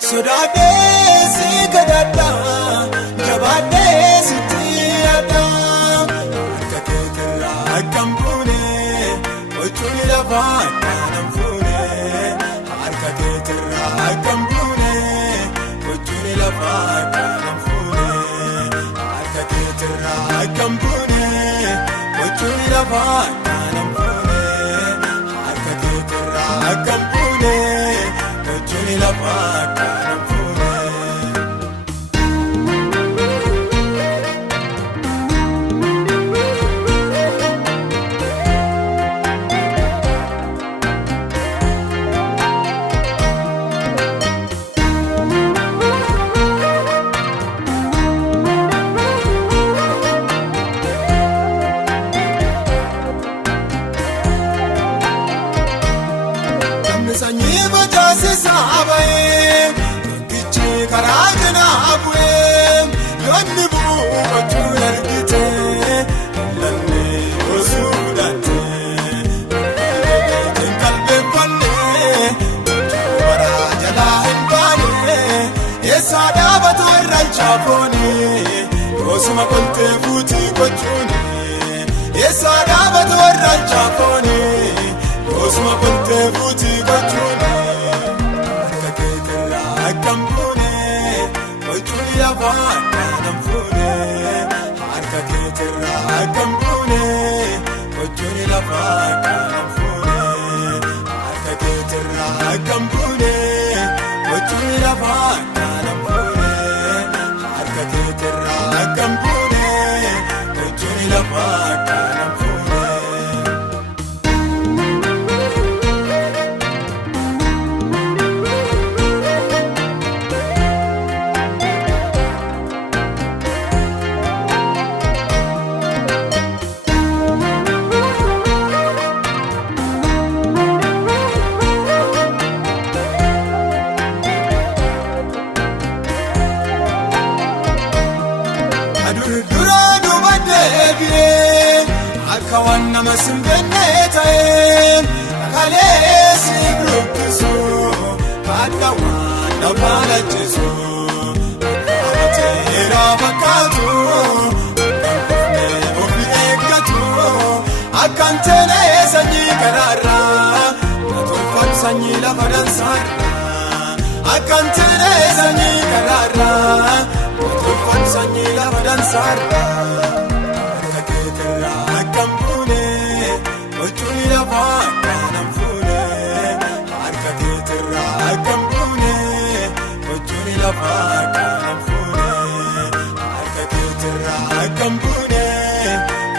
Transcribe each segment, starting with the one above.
Sodaadhee si kadhadhaa jabaadhee sitti yaaddaa harka keetirraa akkam fuune gochuun lafaa akkanam fuune harka keetirraa akkam fuune gochuun lafaa akkanam fuune harka keetirraa akkam fuune gochuun lafaa akkanam fuune harka keetirraa akkam fuune gochuun lafaa akkanam fuune. Sanyii macaasisaa abayee tokkichi karaa janaa bu'ee yoonni bu'u gochuun argitee lallee osoo dhaatee hin qalbeeffannee gochuu baraa jalaa hin baane eessaa dhaabata irraan chaafoonii osuma qoltee fuutii gochuuni eessaa dhaabata irraan chaafoonii osuma qoltee fuutii gochuuni harka keetirraa akkam fuune gochuun lafaa akkanam fuune harka keetirraa akkam fuune gochuun lafaa akkanam fuune harka keetirraa akkam fuune gochuun lafaa akkanam fuune harka keetirraa akkam fuune gochuun lafaa akkanam fuune. Duraan dubaddee akka waan nama simbennee ta'een kalee si bulchisu akka waan nama lachisu abateera fakkaatu kan kufnee ofii eeggatu akkan teenee sanyii karaarraa natolfatu sanyii lafa dansaarraa akkan teenee sanyii karaarraa. Natolfatu sanyii lafa dansaarraa harka keetirraa akkam fuune gochuun lafaa akkanam fuune harka keetirraa akkam fuune gochuun lafaa akkanam fuune harka keetirraa akkam fuune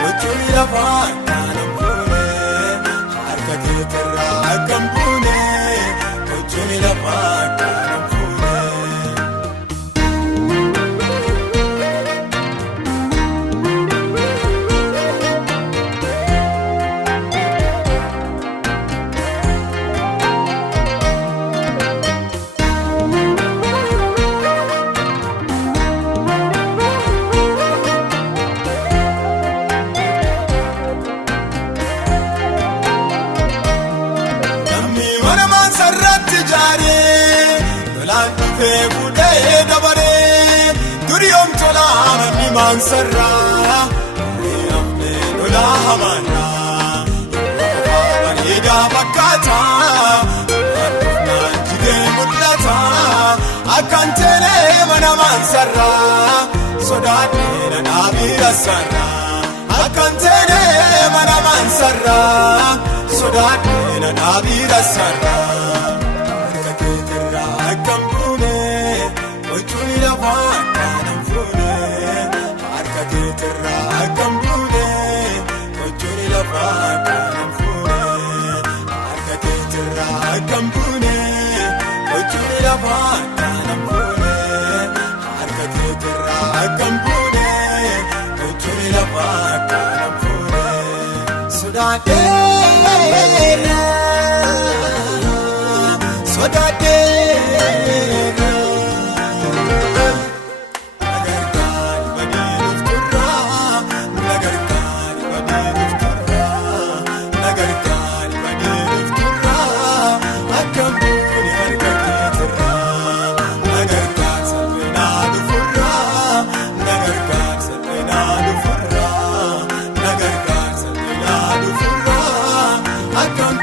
gochuun lafaa akkanam fuune harka keetirraa akkam fuune gochuun lafaa akkanam fuune. Fuudhee dabaree duriyoom tolaa manni maansarraa hafnee lolaa hamaarraa bareedaa fakkaataa hordofnaan jigee mul'ata akkan teenee mana maansarraa sodaadhee na dhaabii rassarraa akkantene mana mansarra sodaadhe na dhaabira sarra harka keetirra akkam buune gochuun lafaa akkanam fuune harka keetirra akkam buune gochuun lafaa akkanam fuune harka keetirra akkam buune gochuun lafaa akkanam fuune harka keetirra akkam buune gochuun lafaa akkanam fuune sodaadheera sodaadheera nagargaari badeeruuf turraa nagargaari badeeruuf turraa nagargaari badeeruuf turraa akkam buune harka keetirraa nagargaar salphinaa dhufurraa nagargaar salphinaa dhufurraa nagargaar salphinaa dhufurraa akkam